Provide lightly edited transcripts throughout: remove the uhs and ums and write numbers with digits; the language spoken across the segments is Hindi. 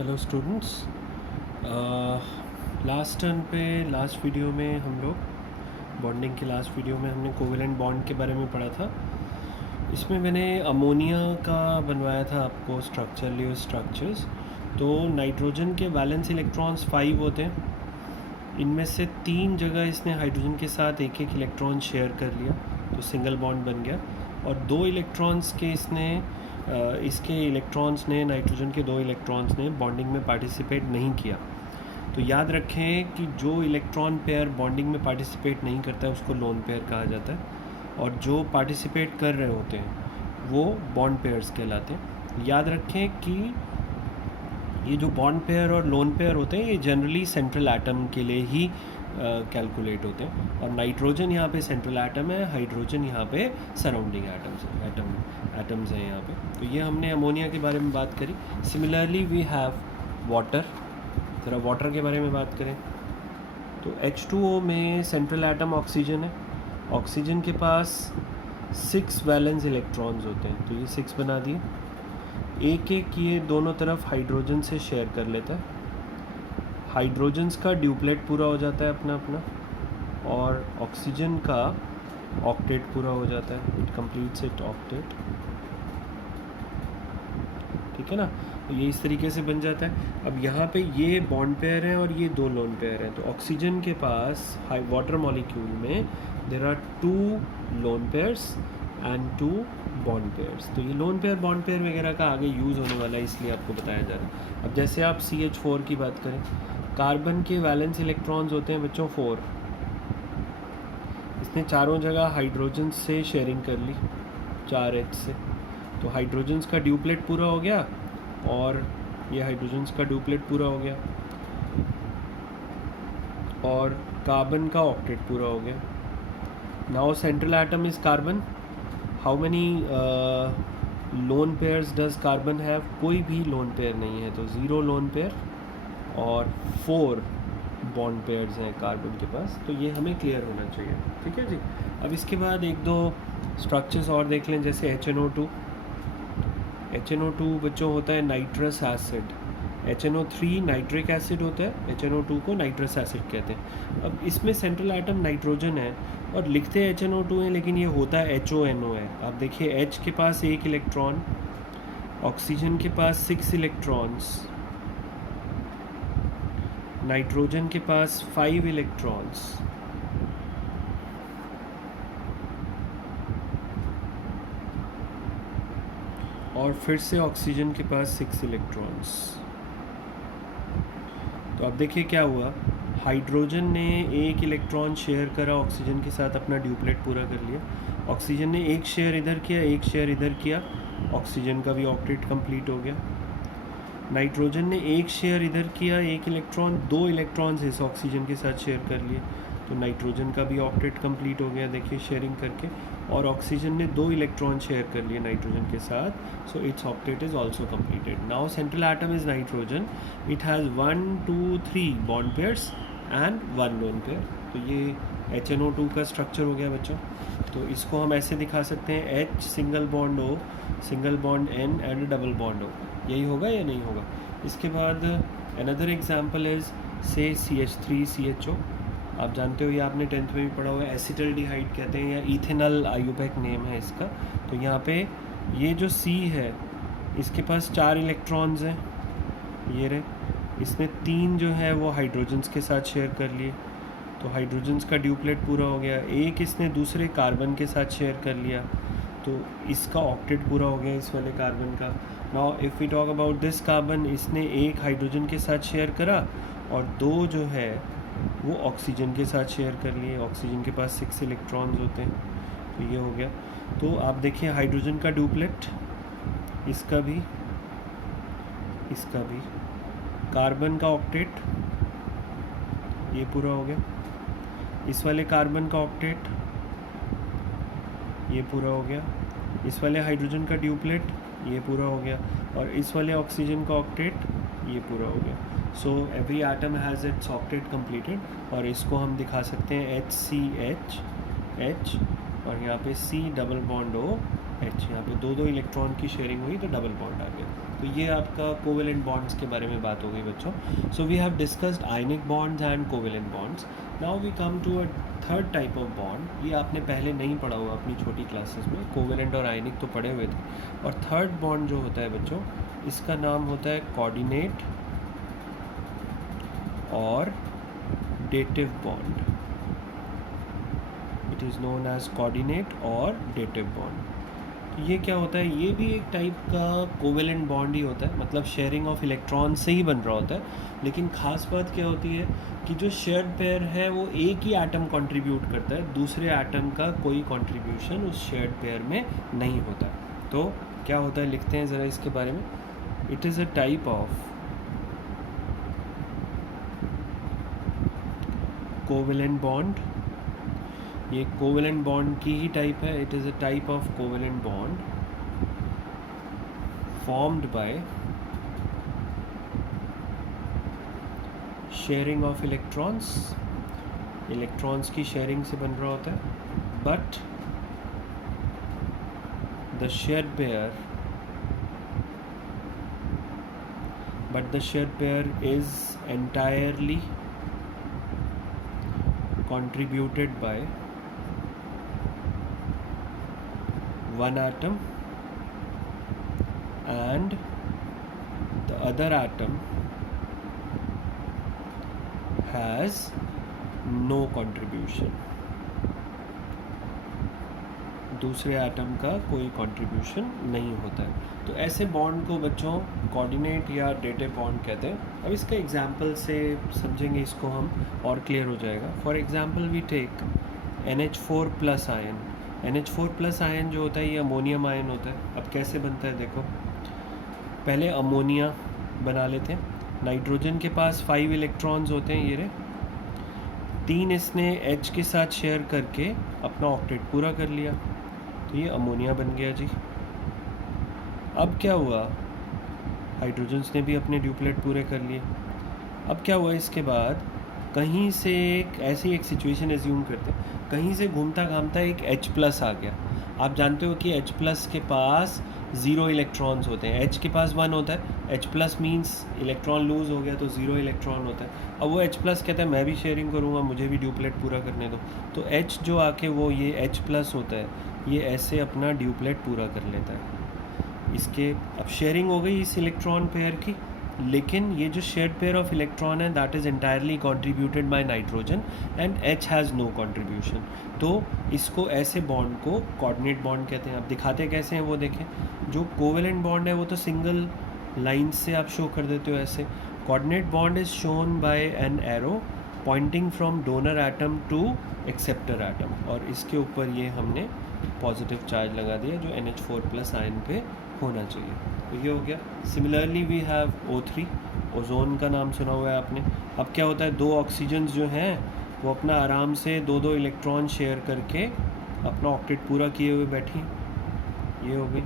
Hello students. लास्ट वीडियो में हम लोग बॉन्डिंग की लास्ट वीडियो में हमने कोवेलेंट बॉन्ड के बारे में पढ़ा था। इसमें मैंने अमोनिया का बनवाया था आपको स्ट्रक्चर, लियो स्ट्रक्चर्स। तो नाइट्रोजन के वैलेंस इलेक्ट्रॉन्स 5 होते हैं। इनमें से 3 जगह इसने हाइड्रोजन के साथ एक एक इलेक्ट्रॉन शेयर कर लिया, तो सिंगल बॉन्ड बन गया। और 2 इलेक्ट्रॉन्स के इसके इलेक्ट्रॉन्स ने, नाइट्रोजन के 2 इलेक्ट्रॉन्स ने बॉन्डिंग में पार्टिसिपेट नहीं किया। तो याद रखें कि जो इलेक्ट्रॉन पेयर बॉन्डिंग में पार्टिसिपेट नहीं करता है उसको लोन पेयर कहा जाता है, और जो पार्टिसिपेट कर रहे होते हैं वो बॉन्ड पेयर्स कहलाते हैं। याद रखें कि ये जो बॉन्ड पेयर और लोन पेयर होते हैं ये जनरली सेंट्रल एटम के लिए ही कैलकुलेट होते हैं, और नाइट्रोजन यहाँ पे सेंट्रल एटम है, हाइड्रोजन यहाँ पे सराउंडिंग एटम्स हैं यहाँ पे। तो ये हमने अमोनिया के बारे में बात करी। Similarly we have water. ज़रा वाटर के बारे में बात करें तो H2O में सेंट्रल एटम ऑक्सीजन है। ऑक्सीजन के पास 6 वैलेंस इलेक्ट्रॉन्स होते हैं, तो ये 6 बना दिए। एक एक ये दोनों तरफ हाइड्रोजन से शेयर कर लेता है। हाइड्रोजन्स का ड्यूप्लेट पूरा हो जाता है अपना अपना, और ऑक्सीजन का ऑक्टेट पूरा हो जाता है। इट कंप्लीट्स इट ऑक्टेट, ठीक है ना। तो ये इस तरीके से बन जाता है। अब यहाँ पे ये बॉन्ड पेयर है और ये 2 लोन पेयर हैं। तो ऑक्सीजन के पास वाटर मॉलिक्यूल में there are 2 lone pairs and 2 bond pairs. तो ये लोन पेयर बॉन्ड पेयर वगैरह का आगे यूज़ होने वाला है, इसलिए आपको बताया जा रहा है। अब जैसे आप CH4 की बात करें, कार्बन के वैलेंस इलेक्ट्रॉन्स होते हैं बच्चों 4। इसने चारों जगह हाइड्रोजन से शेयरिंग कर ली 4H से, तो हाइड्रोजन्स का ड्यूप्लेट पूरा हो गया और ये हाइड्रोजन्स का ड्यूप्लेट पूरा हो गया, और कार्बन का ऑक्टेट पूरा हो गया। Now central atom is carbon. How many lone pairs does carbon have? कोई भी लोन पेयर नहीं है, तो 0 लोन पेयर और 4 बॉन्ड पेयर्स हैं कार्बन के पास। तो ये हमें क्लियर होना चाहिए, ठीक है जी। अब इसके बाद 1-2 स्ट्रक्चर्स और देख लें, जैसे HNO2। HNO2 बच्चों होता है nitrous acid. HNO3 nitric acid होता है, HNO2 को नाइट्रस एसिड कहते हैं। अब इसमें सेंट्रल एटम नाइट्रोजन है और लिखते हैं HNO2 है, लेकिन ये होता है HONO है। आप देखिए H के पास 1 इलेक्ट्रॉन, ऑक्सीजन के पास 6 इलेक्ट्रॉन्स, नाइट्रोजन के पास 5 इलेक्ट्रॉन्स, और फिर से ऑक्सीजन के पास 6 इलेक्ट्रॉन्स। तो अब देखिए क्या हुआ, हाइड्रोजन ने 1 इलेक्ट्रॉन शेयर करा ऑक्सीजन के साथ, अपना ड्यूप्लेट पूरा कर लिया। ऑक्सीजन ने 1 शेयर इधर किया, 1 शेयर इधर किया, ऑक्सीजन का भी ऑक्टेट कंप्लीट हो गया। नाइट्रोजन ने 1 शेयर इधर किया, 1 इलेक्ट्रॉन, 2 इलेक्ट्रॉन्स इस ऑक्सीजन के साथ शेयर कर लिए, तो नाइट्रोजन का भी ऑक्टेट कंप्लीट हो गया, देखिए शेयरिंग करके। और ऑक्सीजन ने 2 इलेक्ट्रॉन शेयर कर लिए नाइट्रोजन के साथ, so it's octet is also completed. Now central atom is nitrogen. It has 1, 2, 3 bond pairs and 1 lone pair. तो ये HNO2 का स्ट्रक्चर हो गया बच्चों। तो इसको हम ऐसे दिखा सकते हैं, H single bond O, single bond N and double bond O। यही होगा या नहीं होगा? इसके बाद अनदर एग्जाम्पल इज से CH3CHO। आप जानते हो, ये आपने 10th में भी पढ़ा हुआ है, एसिटल्डिहाइड कहते हैं, या इथेनल आयुपैक नेम है इसका। तो यहाँ पे ये जो C है इसके पास 4 इलेक्ट्रॉन्स हैं, ये रहे। इसने 3 जो है वो हाइड्रोजन्स के साथ शेयर कर लिए, तो हाइड्रोजन्स का ड्यूप्लेट पूरा हो गया। 1 इसने दूसरे कार्बन के साथ शेयर कर लिया, तो इसका ऑक्टेट पूरा हो गया इस वाले कार्बन का। Now if we talk about this carbon, इसने 1 हाइड्रोजन के साथ शेयर करा और 2 जो है वो ऑक्सीजन के साथ शेयर कर लिए। ऑक्सीजन के पास 6 इलेक्ट्रॉन्स होते हैं, तो ये हो गया। तो आप देखिए हाइड्रोजन का ड्यूप्लेट, इसका भी, इसका भी, कार्बन का ऑक्टेट, ये पूरा हो गया। इस वाले कार्बन का ऑक्टेट, ये पूरा हो गया। इस वाले हाइड्रोजन का ड्यूप्लेट, ये पूरा हो गया। और इस वाले ऑक्सीजन का ऑक्टेट, ये पूरा हो गया। So every atom has its octet completed, और इसको हम दिखा सकते हैं HCH, H, और यहाँ पे C double bond O H। यहाँ पे 2-2 इलेक्ट्रॉन की शेयरिंग हुई तो डबल बॉन्ड आ गया। तो ये आपका कोवेलेंट बॉन्ड्स के बारे में बात हो गई बच्चों. So we have discussed ionic bonds and covalent bonds. Now we come to a third type of bond. ये आपने पहले नहीं पढ़ा हुआ अपनी छोटी क्लासेस में. कोवेलेंट और आयनिक तो पढ़े हुए थे. और थर्ड बॉन्ड जो होता है बच्चों, इसका नाम होता है कोऑर्डिनेट और dative bond. It is known as coordinate और डेटिव बॉन्ड. तो ये क्या होता है? ये भी एक टाइप का कोवेलेंट बॉन्ड ही होता है, मतलब शेयरिंग ऑफ इलेक्ट्रॉन से ही बन रहा होता है. लेकिन ख़ास बात क्या होती है कि जो शेयर्ड पेयर है वो एक ही एटम कंट्रीब्यूट करता है, दूसरे एटम का कोई कंट्रीब्यूशन उस शेयर्ड पेयर में नहीं होता. तो क्या होता है, लिखते हैं ज़रा इसके बारे में. It is a type of covalent bond. ये कोवेलेंट बॉन्ड की ही टाइप है. It is a type of covalent bond formed by sharing of electrons. Electrons की शेयरिंग से बन रहा होता है. But the shared pair is entirely contributed by one atom and the other atom has no contribution. दूसरे एटम का कोई कंट्रीब्यूशन नहीं होता है. तो ऐसे बॉन्ड को बच्चों कोऑर्डिनेट या डेटिव बॉन्ड कहते हैं. अब इसका एग्जांपल से समझेंगे इसको हम और क्लियर हो जाएगा. For example we take NH4+ ion. NH4+ ion जो होता है ये अमोनियम आयन होता है. अब कैसे बनता है देखो. पहले अमोनिया बना लेते हैं. नाइट्रोजन के पास 5 इलेक्ट्रॉन्स होते हैं, ये रहे. 3 इसने H के साथ शेयर करके अपना ऑक्टेट पूरा कर लिया. तो ये अमोनिया बन गया जी. अब क्या हुआ, हाइड्रोजन्स ने भी अपने ड्यूप्लेट पूरे कर लिए. अब क्या हुआ, इसके बाद कहीं से ऐसी एक सिचुएशन एज्यूम करते हैं, कहीं से घूमता घामता एक H+ आ गया. आप जानते हो कि H+ के पास 0 इलेक्ट्रॉन्स होते हैं. H के पास 1 होता है. H+ मीन्स इलेक्ट्रॉन लूज़ हो गया तो 0 इलेक्ट्रॉन होता है. अब वो H+ कहता है मैं भी शेयरिंग करूँगा, मुझे भी ड्यूप्लेट पूरा करने दो. तो H जो आके वो ये H+ होता है, ये ऐसे अपना ड्यूप्लेट पूरा कर लेता है. इसके अब शेयरिंग हो गई इस इलेक्ट्रॉन पेयर की. लेकिन ये जो शेयर्ड पेयर ऑफ इलेक्ट्रॉन है that is entirely contributed by nitrogen and H has no contribution. तो इसको ऐसे बॉन्ड को कोऑर्डिनेट बॉन्ड कहते हैं. अब दिखाते कैसे हैं वो देखें. जो कोवेलेंट बॉन्ड है वो तो सिंगल लाइन से आप शो कर देते हो ऐसे. Coordinate bond is shown by an arrow pointing from donor atom to acceptor atom. और इसके ऊपर ये हमने पॉजिटिव चार्ज लगा दिया जो NH4+ आयन पे होना चाहिए. तो ये हो गया. Similarly we have O3. Ozone का नाम सुना हुआ है आपने. अब क्या होता है, 2 ऑक्सीजन्स जो हैं वो अपना आराम से 2-2 इलेक्ट्रॉन शेयर करके अपना ऑक्टेट पूरा किए हुए बैठी. ये हो गई.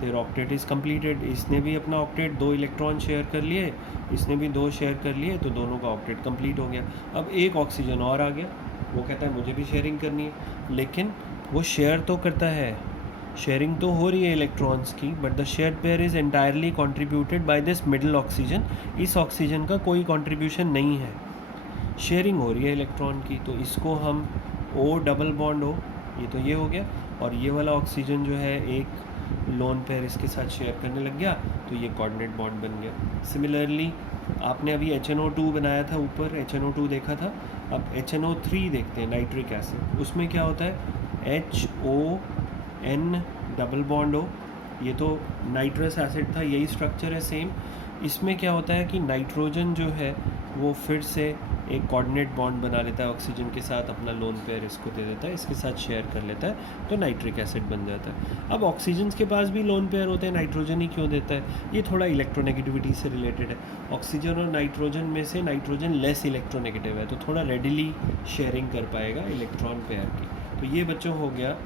Their octet is completed. इसने भी अपना ऑक्टेट 2 इलेक्ट्रॉन शेयर कर लिए, इसने भी 2 शेयर कर लिए, तो दोनों का ऑक्टेट कंप्लीट हो गया. अब एक ऑक्सीजन और आ गया, वो कहता है मुझे भी शेयरिंग करनी है. लेकिन वो शेयर तो करता है, शेयरिंग तो हो रही है इलेक्ट्रॉन्स की, but the shared pair is entirely contributed by this middle oxygen. इस ऑक्सीजन का कोई कंट्रीब्यूशन नहीं है. शेयरिंग हो रही है इलेक्ट्रॉन की, तो इसको हम O डबल बॉन्ड O, ये तो ये हो गया. और ये वाला ऑक्सीजन जो है एक लोन पेयर इसके साथ शेयर करने लग गया, तो ये कोऑर्डिनेट बॉन्ड बन गया. सिमिलरली आपने अभी HNO2 बनाया था, ऊपर HNO2 देखा था. अब HNO3 देखते हैं, नाइट्रिक एसिड. उसमें क्या होता है, HON डबल बॉन्ड O. ये तो नाइट्रस एसिड था, यही स्ट्रक्चर है सेम. इसमें क्या होता है कि नाइट्रोजन जो है वो फिर से एक कोऑर्डिनेट बॉन्ड बना लेता है ऑक्सीजन के साथ, अपना लोन पेयर इसको दे देता है, इसके साथ शेयर कर लेता है, तो नाइट्रिक एसिड बन जाता है. अब ऑक्सीजन के पास भी लोन पेयर होते हैं, नाइट्रोजन ही क्यों देता है? ये थोड़ा इलेक्ट्रोनेगेटिविटी से रिलेटेड है. ऑक्सीजन और नाइट्रोजन में से नाइट्रोजन लेस इलेक्ट्रोनेगेटिव है, तो थोड़ा रेडिली शेयरिंग कर पाएगा इलेक्ट्रॉन पेयर की. तो ये बच्चों हो गया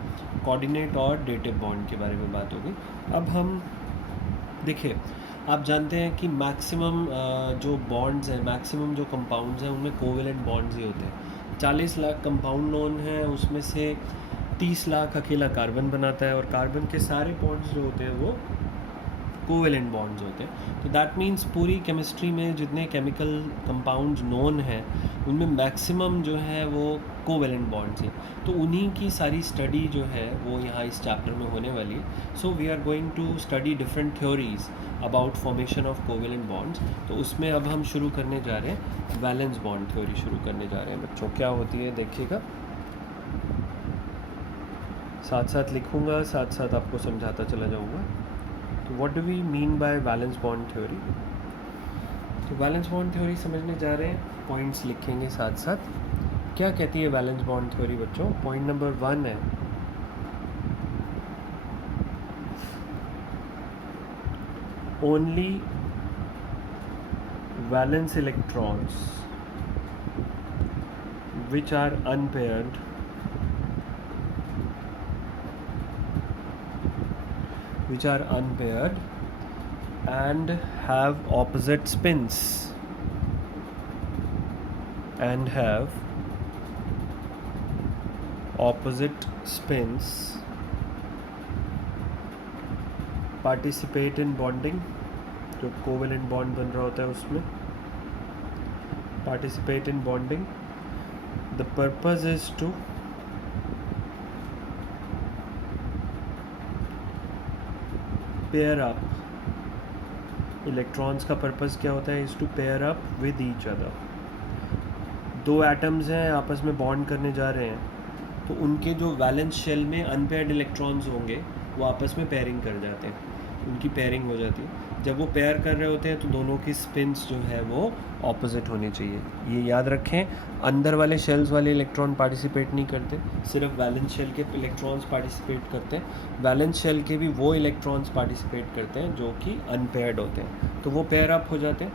कोऑर्डिनेट और डेटिव बॉन्ड के बारे में बात हो गई. अब हम देखिए, आप जानते हैं कि मैक्सिमम जो बॉन्ड्स हैं, मैक्सिमम जो कंपाउंड्स हैं, उनमें कोवेलेंट बॉन्ड्स ही होते हैं. 40 लाख कंपाउंड नोन हैं, उसमें से 30 लाख अकेला कार्बन बनाता है. और कार्बन के सारे बॉन्ड्स जो होते हैं वो कोवेलेंट बॉन्ड्स होते हैं। तो दैट मीन्स पूरी केमिस्ट्री में जितने केमिकल कंपाउंड्स नोन हैं उनमें मैक्सिमम जो है वो कोवेलेंट बॉन्ड्स हैं। तो उन्हीं की सारी स्टडी जो है वो यहाँ इस चैप्टर में होने वाली है। So we are going to study different theories about formation of covalent bonds. तो उसमें अब हम शुरू करने जा रहे हैं वैलेंस बॉन्ड थ्योरी शुरू करने जा रहे हैं बच्चों। क्या होती है देखिएगा, साथ साथ लिखूंगा, साथ साथ आपको समझाता चला जाऊंगा। तो what do we mean by valence bond theory? तो वैलेंस बॉन्ड थ्योरी समझने जा रहे हैं, पॉइंट्स लिखेंगे साथ साथ। क्या कहती है वैलेंस बॉन्ड थ्योरी बच्चों? पॉइंट नंबर 1 है only valence electrons which are unpaired and have opposite spins participate in bonding। जो कोवेलेंट बॉन्ड बन रहा होता है उसमें participate in bonding। The purpose is to pair up। Electrons का पर्पस क्या होता है? Is to pair up with each other. दो एटम्स हैं आपस में बॉन्ड करने जा रहे हैं, तो उनके जो वैलेंस शेल में अनपेयर्ड इलेक्ट्रॉन्स होंगे वो आपस में पेयरिंग कर जाते हैं, उनकी पेयरिंग हो जाती है। जब वो पेयर कर रहे होते हैं तो दोनों की स्पिन्स जो है वो ऑपोजिट होनी चाहिए। ये याद रखें, अंदर वाले शेल्स वाले इलेक्ट्रॉन पार्टिसिपेट नहीं करते, सिर्फ वैलेंस शेल के इलेक्ट्रॉन्स पार्टिसिपेट करते हैं। वैलेंस शेल के भी वो इलेक्ट्रॉन्स पार्टिसिपेट करते हैं जो कि अनपेयर्ड होते हैं, तो वो पेयर अप हो जाते हैं।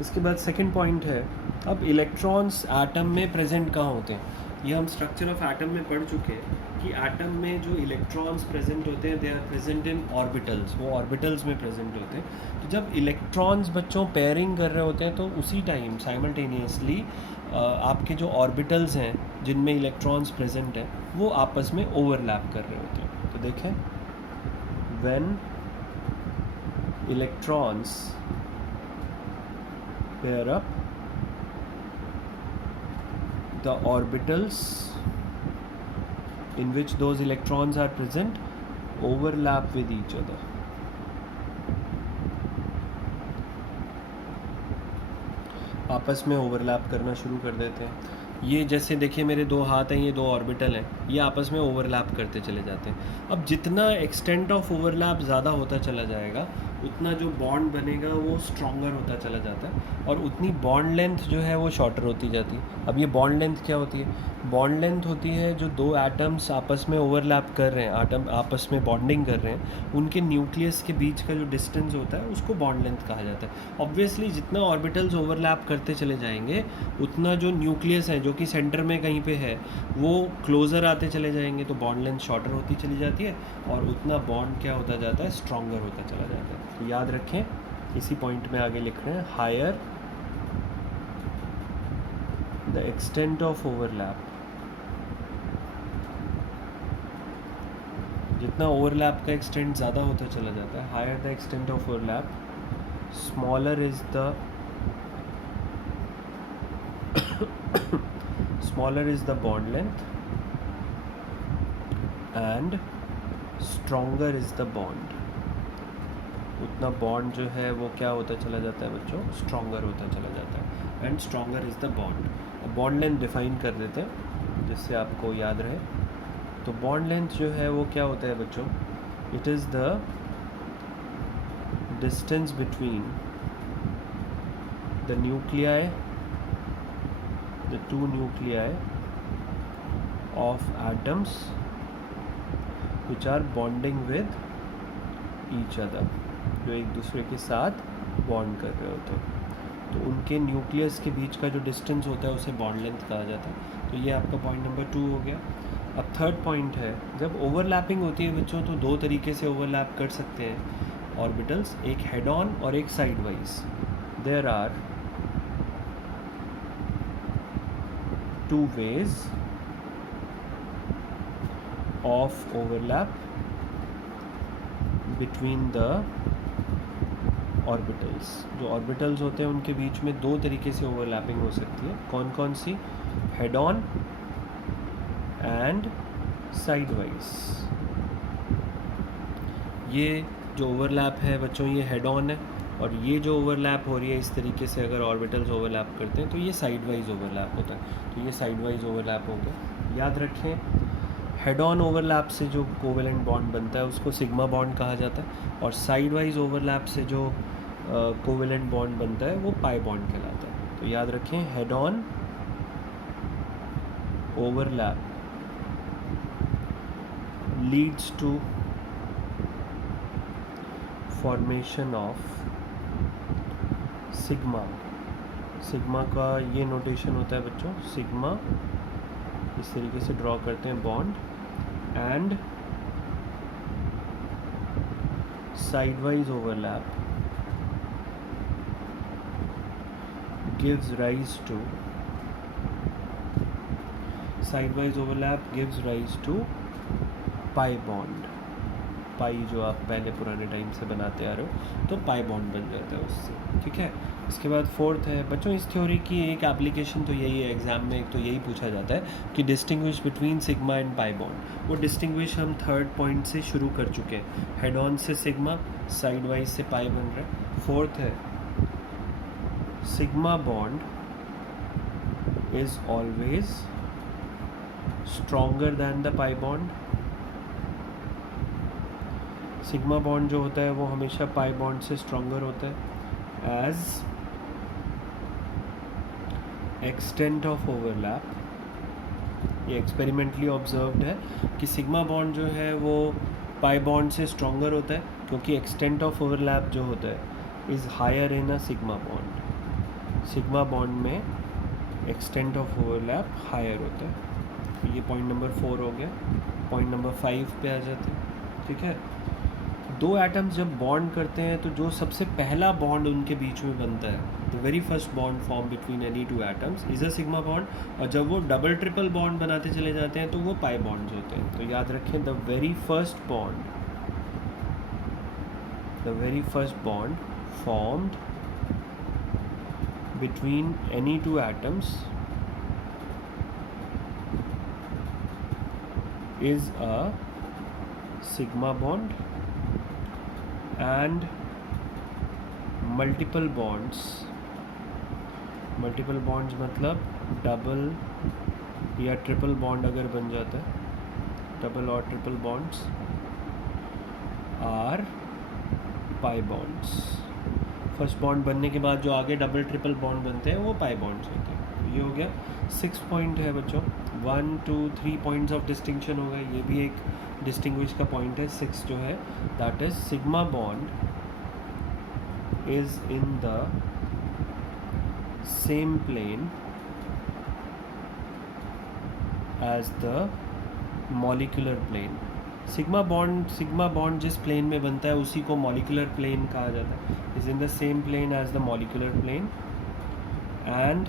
इसके बाद सेकेंड पॉइंट है, अब इलेक्ट्रॉन्स एटम में प्रेजेंट कहाँ होते हैं? ये हम स्ट्रक्चर ऑफ एटम में पढ़ चुके हैं कि एटम में जो इलेक्ट्रॉन्स प्रेजेंट होते हैं they are present in orbitals, वो ऑर्बिटल्स में प्रेजेंट होते हैं। तो जब इलेक्ट्रॉन्स बच्चों पेयरिंग कर रहे होते हैं तो उसी टाइम साइमल्टेनियसली आपके जो ऑर्बिटल्स हैं जिनमें इलेक्ट्रॉन्स प्रेजेंट हैं वो आपस में ओवरलैप कर रहे होते हैं। तो देखें, when electrons pair up the orbitals in which those electrons are present overlap with each other। आपस में ओवरलैप करना शुरू कर देते हैं। ये जैसे देखिए मेरे दो हाथ हैं, ये दो ऑर्बिटल हैं, ये आपस में ओवरलैप करते चले जाते हैं। अब जितना एक्सटेंट ऑफ ओवरलैप ज़्यादा होता चला जाएगा उतना जो बॉन्ड बनेगा वो स्ट्रॉन्गर होता चला जाता है और उतनी बॉन्ड लेंथ जो है वो शॉर्टर होती जाती है। अब ये बॉन्ड लेंथ क्या होती है? बॉन्ड लेंथ होती है जो दो एटम्स आपस में ओवरलैप कर रहे हैं, एटम आपस में बॉन्डिंग कर रहे हैं, उनके न्यूक्लियस के बीच का जो डिस्टेंस होता है उसको बॉन्ड लेंथ कहा जाता है। ऑब्वियसली जितना ऑर्बिटल्स ओवरलैप करते चले जाएंगे उतना जो न्यूक्लियस है जो कि सेंटर में कहीं पे है वो क्लोज़र आते चले जाएंगे, तो बॉन्ड लेंथ शॉर्टर होती चली जाती है और उतना बॉन्ड क्या होता जाता है? स्ट्रॉन्गर होता चला जाता है। तो याद रखें, इसी पॉइंट में आगे लिख रहे हैं, higher the extent of overlap, जितना ओवरलैप का एक्सटेंट ज़्यादा होता चला जाता है, higher the extent of overlap, smaller is the bond length and stronger is the bond. उतना बॉन्ड जो है वो क्या होता चला जाता है बच्चों? स्ट्रॉन्गर होता चला जाता है and stronger is the bond. Bond length define कर देते हैं जिससे आपको याद रहे। तो बॉन्ड लेंथ जो है वो क्या होता है बच्चों? It is the distance between the nuclei, the two nuclei of atoms which are bonding with each other, जो एक दूसरे के साथ बॉन्ड कर रहे होते हैं। तो उनके न्यूक्लियस के बीच का जो डिस्टेंस होता है उसे बॉन्ड लेंथ कहा जाता है। तो ये आपका पॉइंट नंबर 2 हो गया। अब थर्ड पॉइंट है, जब ओवरलैपिंग होती है बच्चों तो दो तरीके से ओवरलैप कर सकते हैं ऑर्बिटल्स, एक हेड ऑन और एक side wise. There are 2 ways of overlap between the orbitals. जो ऑर्बिटल्स होते हैं उनके बीच में दो तरीके से ओवरलैपिंग हो सकती है। कौन कौन सी? Head on and side wise. ये जो ओवरलैप है बच्चों, ये हेड ऑन है, और ये जो ओवरलैप हो रही है इस तरीके से अगर ऑर्बिटल्स ओवरलैप करते हैं तो ये साइड वाइज ओवरलैप होता है। तो ये साइड वाइज ओवरलैप हो गया। याद रखें, हेड ऑन ओवरलैप से जो कोवेलेंट बॉन्ड बनता है उसको सिग्मा बॉन्ड कहा जाता है, और साइड वाइज ओवरलैप से जो कोवेलेंट बॉन्ड बनता है वो पाई बॉन्ड कहलाता है। तो याद रखें, head on overlap leads to formation of sigma. Sigma का ये नोटेशन होता है बच्चों, सिग्मा इस तरीके से ड्रॉ करते हैं bond, and side wise overlap gives rise to, side wise overlap gives rise to pi bond. Pi जो आप पहले पुराने टाइम से बनाते आ रहे हो, तो पाई बॉन्ड बन जाता है उससे, ठीक है। इसके बाद फोर्थ है बच्चों, इस थ्योरी की एक एप्लीकेशन तो यही है, एग्जाम में एक तो यही पूछा जाता है कि distinguish between sigma and pi bond. वो डिस्टिंग्विश हम थर्ड पॉइंट से शुरू कर चुके हैं, हेड ऑन से सिग्मा, साइड वाइज से पाई बन रहा है। फोर्थ है, sigma bond is always stronger than the pi bond. Sigma bond जो होता है वो हमेशा पाई बॉन्ड से स्ट्रॉन्गर होता है एज एक्सटेंट ऑफ ओवरलैप। ये एक्सपेरिमेंटली ऑब्जर्व्ड है कि सिग्मा बॉन्ड जो है वो पाई बॉन्ड से स्ट्रॉन्गर होता है, क्योंकि एक्सटेंट ऑफ ओवरलैप जो होता है is higher in a sigma bond. Sigma bond में एक्सटेंट ऑफ ओवरलैप हायर होता है। ये पॉइंट नंबर 4 हो गया। पॉइंट नंबर 5 पे आ जाते हैं, ठीक है। दो एटम्स जब बॉन्ड करते हैं तो जो सबसे पहला बॉन्ड उनके बीच में बनता है, the very first bond form between any two atoms is a sigma bond, और जब वो डबल ट्रिपल बॉन्ड बनाते चले जाते हैं तो वो पाई बॉन्ड्स होते हैं। तो याद रखें, the very first bond formed between any two atoms is a sigma bond, and multiple bonds मतलब डबल या ट्रिपल बॉन्ड अगर बन जाता है, डबल और triple bonds are pi bonds. First bond बनने के बाद जो आगे डबल ट्रिपल बॉन्ड बनते हैं वो पाई बॉन्ड्स होते हैं। ये हो गया 6 पॉइंट है बच्चों। 1 2 3 पॉइंट्स ऑफ डिस्टिंक्शन हो गए, ये भी एक डिस्टिंग्विश का पॉइंट है। 6 जो है that is sigma bond is in the same plane as the molecular plane. Sigma bond जिस प्लेन में बनता है उसी को मॉलिक्यूलर प्लेन कहा जाता है। Is in the same plane as the molecular plane, and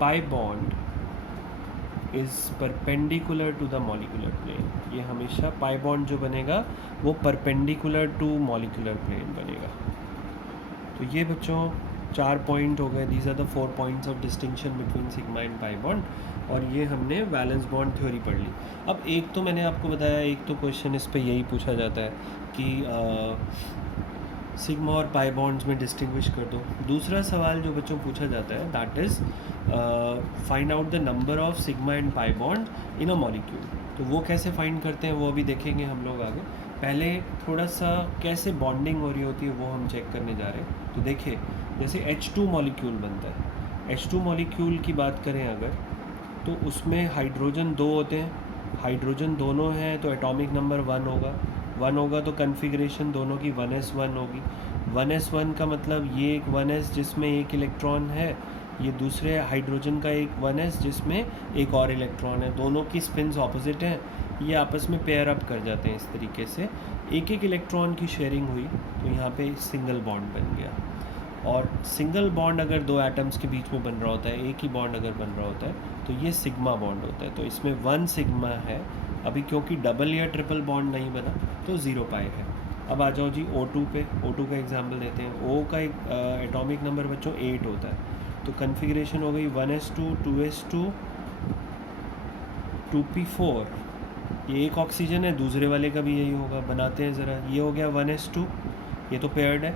pi bond is perpendicular to the molecular plane. ये हमेशा पाई बॉन्ड जो बनेगा वो परपेंडिकुलर टू मॉलिक्यूलर प्लेन बनेगा। तो ये बच्चों 4 पॉइंट हो गए। These are the 4 points of distinction between sigma and pi bond, और ये हमने वैलेंस बॉन्ड थ्योरी पढ़ ली। अब एक तो मैंने आपको बताया, एक तो क्वेश्चन इस पे यही पूछा जाता है कि सिग्मा और पाई बॉन्ड्स में डिस्टिंग्विश कर दो। दूसरा सवाल जो बच्चों पूछा जाता है that is find out the number of sigma and pi bond in a molecule. तो वो कैसे फाइंड करते हैं वो अभी देखेंगे हम लोग आगे। पहले थोड़ा सा कैसे बॉन्डिंग हो रही होती है वो हम चेक करने जा रहे हैं। तो देखिए, जैसे H2 मॉलिक्यूल बनता है, H2 मॉलिक्यूल की बात करें अगर, तो उसमें हाइड्रोजन 2 होते हैं। हाइड्रोजन दोनों हैं तो एटॉमिक नंबर 1 होगा तो कन्फिग्रेशन दोनों की 1s1 होगी। 1s1 का मतलब ये एक 1s जिसमें एक इलेक्ट्रॉन है, ये दूसरे हाइड्रोजन का एक 1s जिसमें एक और इलेक्ट्रॉन है। दोनों की स्पिन्स ऑपोजिट हैं, ये आपस में पेयर अप कर जाते हैं। इस तरीके से एक एक इलेक्ट्रॉन की शेयरिंग हुई तो यहाँ पे सिंगल बॉन्ड बन गया। और सिंगल बॉन्ड अगर दो एटम्स के बीच में बन रहा होता है, एक ही बॉन्ड अगर बन रहा होता है तो ये सिग्मा बॉन्ड होता है। तो इसमें 1 सिग्मा है। अभी क्योंकि डबल या ट्रिपल बॉन्ड नहीं बना तो 0 पाई है। अब आ जाओ जी O2 पे, O2 का एग्जांपल देते हैं। O का एक एटॉमिक नंबर बच्चों 8 होता है, तो कन्फिग्रेशन हो गई 1s2 2s2 2p4। ये एक ऑक्सीजन है, दूसरे वाले का भी यही होगा, बनाते हैं ज़रा। ये हो गया 1s2, ये तो पेयर्ड है,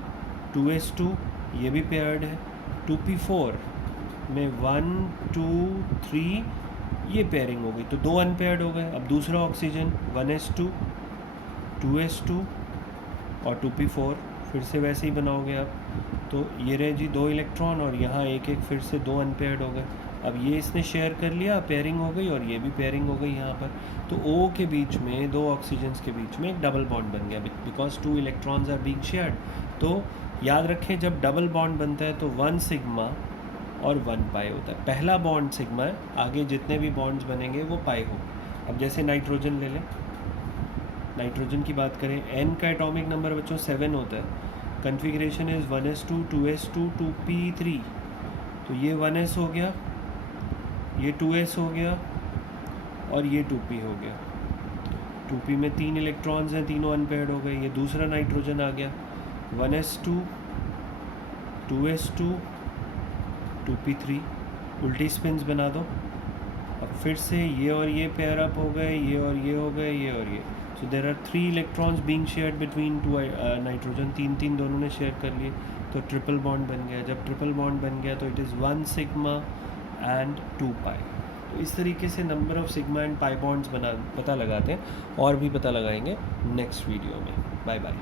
2s2 ये भी पेयर्ड है, 2p4 में 1 2 3 ये पेयरिंग हो गई, तो 2 अनपेयर्ड हो गए। अब दूसरा ऑक्सीजन 1s2 2s2 और 2p4 फिर से वैसे ही बनाओगे आप, तो ये रहे जी 2 इलेक्ट्रॉन और यहाँ एक एक फिर से 2 अनपेयर्ड हो गए। अब ये इसने शेयर कर लिया, पेयरिंग हो गई, और ये भी पेयरिंग हो गई यहाँ पर। तो O के बीच में, 2 ऑक्सीजन्स के बीच में एक डबल बॉन्ड बन गया, because 2 electrons are being shared. तो याद रखें, जब डबल बॉन्ड बनता है तो 1 सिग्मा और 1 पाई होता है। पहला बॉन्ड सिग्मा है, आगे जितने भी बॉन्ड्स बनेंगे वो पाई हो। अब जैसे नाइट्रोजन ले लें, नाइट्रोजन की बात करें, N का एटॉमिक नंबर बच्चों 7 होता है, configuration is 1s2 2s2 2p3, तो ये 1s हो गया, ये 2s हो गया और ये 2p हो गया। 2p में 3 इलेक्ट्रॉन्स हैं, तीनों अनपेयर्ड हो गए। ये दूसरा नाइट्रोजन आ गया, 1s2 2s2 2p3, उल्टी स्पिन्स बना दो। अब फिर से ये और ये पेयर अप हो गए, ये और ये हो गए, ये और ये। So there are 3 electrons being shared between 2 nitrogen, 3 दोनों ने शेयर कर लिए, तो ट्रिपल बॉन्ड बन गया। जब ट्रिपल बॉन्ड बन गया तो it is 1 sigma and 2 pi. तो इस तरीके से number of sigma and pi bonds पता लगाते हैं, और भी पता लगाएंगे नेक्स्ट वीडियो में। Bye bye.